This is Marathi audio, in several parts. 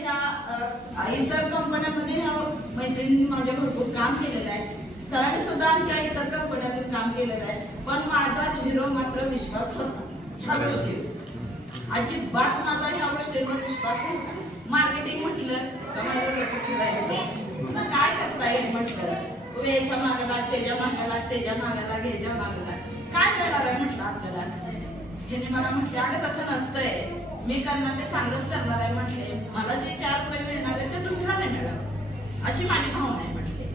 म्हणजे ह्या इतर कंपन्यांमध्ये ह्या मैत्रिणींनी माझ्या भरपूर काम केलेलं आहे. सरांनी सुद्धा आमच्या इतर कंपन्यातून काम केलेलं आहे. पण माझा झिरो मात्र विश्वास होता. ह्या गोष्टी. अजिबात माझा ह्या गोष्टींवर विश्वास नव्हता. मार्केटिंग म्हटलं मला काय करता येईल म्हटलं? तू याच्या मागे लाग त्याच्यामागे लाग त्याच्यामागे लाग ह्याच्या मागे लाग. काय मिळणार आहे म्हटलं आपल्याला? ह्याने मला म्हटले अगं तसं नसतंय. मी करणार ते चांगलंच करणार आहे म्हटले. मला जे चार रुपये मिळणार आहे ते दुसरा नाही मिळणार अशी माझी भावना आहे म्हटले.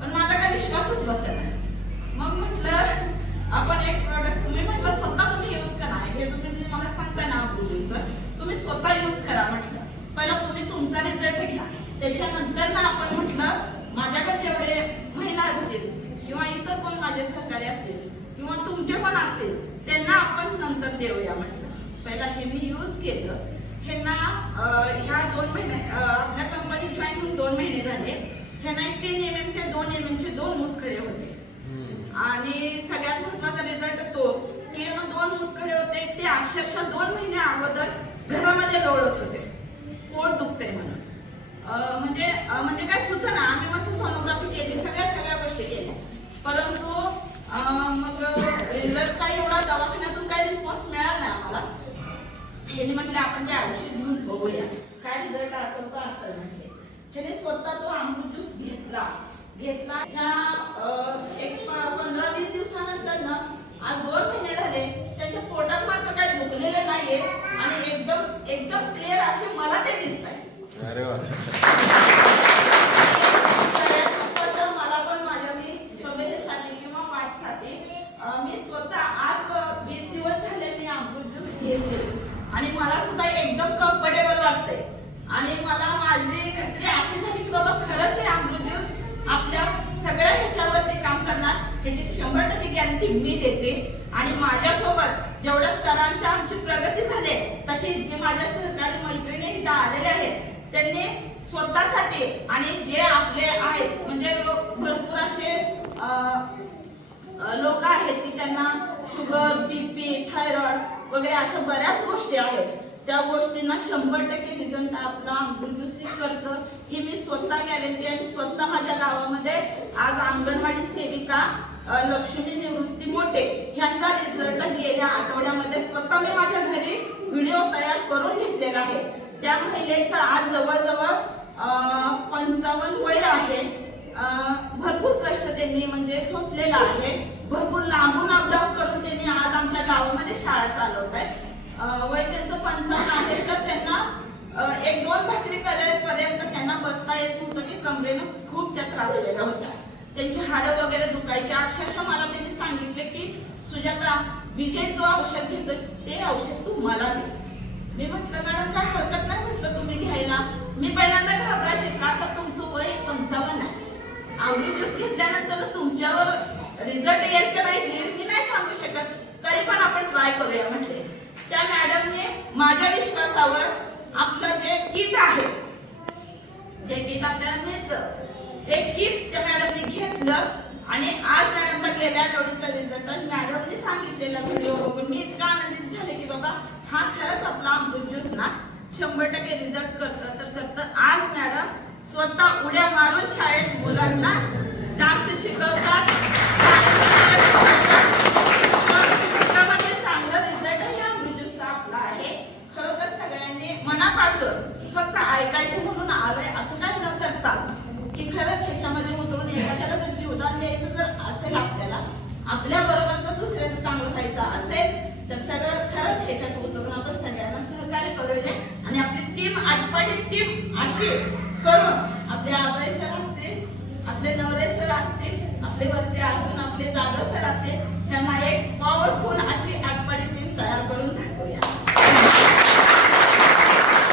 पण माझा काय विश्वासच बसेना. मग म्हटलं आपण एक प्रॉडक्ट मी म्हटलं स्वतः तुम्ही यूज करा. हे तुम्ही म्हणजे मला सांगताय ना अप्रुजलचं तुम्ही स्वतः यूज करा म्हटलं. पहिला तुम्ही तुमचा रिझल्ट घ्या. त्याच्यानंतर ना आपण म्हटलं माझ्याकडे जेवढे महिला असतील किंवा इतर कोण माझे सहकारी असतील किंवा तुमचे पण असतील त्यांना आपण नंतर देऊया म्हटलं. पहिला हे मी यूज केलं. ह्यांना ह्या दोन महिने आपल्या कंपनीत जॉईन होऊन दोन महिने झाले. ह्यांना एक तीन एम एमचे दोन एम एमचे दोन मुतखडे होते. आणि सगळ्यात महत्त्वाचा रिझल्ट तो की दोन मुतखडे होते ते अक्षरशः दोन महिने अगोदर घरामध्ये लोळत होते. पोट दुखते म्हणून. म्हणजे म्हणजे काय सुचना आम्ही मस्त सोनोग्राफी केली सगळ्या सगळ्या गोष्टी केल्या. परंतु ह्याने म्हटलं आपण ते औषध घेऊन बघूया. काय रिझल्ट असेल तर असेल म्हटले. ह्याने स्वतः तो अमृत ज्यूस घेतला. घेतला. ह्या अं, एक पंधरा वीस दिवसानंतर ना आज दोन महिने झाले त्यांच्या पोटात मात्र काही दुखलेलं नाहीये आणि एकदम एकदम क्लिअर असे मला ते दिसत आहे अरे वा सगळ्यात महत्त्वाचं मला पण माझ्या मी तब्येतीसाठी किंवा वाटसाठी अं, मी स्वतः आज अं, वीस दिवस झाले मी अमृत ज्यूस घेते आणि मला एकदम कम्फर्टेबल वाटते आणि मला माझी खात्री अशी झाली की बाबा खरंच हे अमृत ज्यूस आपल्या सगळ्या ह्याच्यावरती काम करणार. ह्याची शंभर टक्के गॅरंटी मी देते. आणि माझ्यासोबत जेवढ्या सरांच्या आमची प्रगती झाली तशी जी माझ्या सहकारी मैत्रिणी इथं आलेले आहेत त्यांनी स्वतःसाठी आणि जे आपले आहेत म्हणजे भरपूर असे लोक आहेत की त्यांना शुगर बीपी थायरॉइड वगैरे अशा बऱ्याच गोष्टी आहेत. त्या गोष्टींना शंभर टक्के रिझल्ट आपला अमृत करतं. ही मी स्वतः गॅरंटी आणि स्वतः माझ्या गावामध्ये आज अंगणवाडी सेविका लक्ष्मी निवृत्ती मोठे ह्यांचा रिझल्ट गेल्या आठवड्यामध्ये स्वतः मी माझ्या घरी व्हिडिओ तयार करून घेतलेला आहे. त्या महिलेचा आज जवळजवळ पंचावन्न वय आहे. भरपूर कष्ट त्यांनी म्हणजे सोसलेला आहे. भरपूर लांबून अपडाऊन करून त्यांनी आज आमच्या गावामध्ये शाळा चालवत आहेत वय त्यांचं पंचावन्न आहे तर त्यांना अ, एक दोन भाकरी करेपर्यंत त्यांना बसता येत नव्हतं की कमरेनं खूप त्या त्रासलेल्या होत्या त्यांची हाडं वगैरे दुखायची. अक्षरशः मला त्यांनी सांगितले की सुजाता विजय जो औषध घेतो ते औषध तू मला दे. मी म्हटलं मॅडम काय हरकत नाही म्हटलं तुम्ही घ्यायला. मी पहिल्यांदा घाबरायचे का? तर तुमचं वय पंचावन्न आहे. अमृत ज्यूस घेतल्यानंतर तुमच्यावर रिझल्ट येईल का नाही हे मी नाही सांगू शकत. तरी पण आपण ट्राय करूया म्हटले. त्या मॅडमने माझ्या विश्वासावर आपलं जे किट आहे जे किट आपल्याला मिळतं ते किट त्या मॅडमने घेतलं आणि आज मॅडमचा गेल्या आठवड्याचा रिझल्ट आणि मॅडमने सांगितलेला व्हिडिओ बघून मी इतका आनंदित झाले की बाबा हा खरंच आपला अमृत ज्यूस ना शंभर टक्के रिझल्ट करतं. तर करतं आज मॅडम स्वतः उड्या मारून शाळेत मुलांना डान्स शिकवतात इतका म्हणजे चांगला रिझल्ट ह्या अमृत ज्यूसचा आपला आहे खरोखर सगळ्यांनी मनापासून फक्त ऐकायचं म्हणून आलंय असं काही न करता की खरंच ह्याच्यामध्ये उतरून एखाद्याला जर जीवदान द्यायचं जर असेल आपल्याला आपल्या बरोबर जर दुसऱ्याचं चांगलं व्हायचं असेल तर सगळं खरंच ह्याच्यात उतरून आपण सगळ्यांना सहकार्य करूया आणि आपली टीम आटपाडी टीम अशी करून आपले आबळे सर असतील आपले नवरे सर असतील आपले वरचे अजून आपले जाधव सर असतील त्यांना एक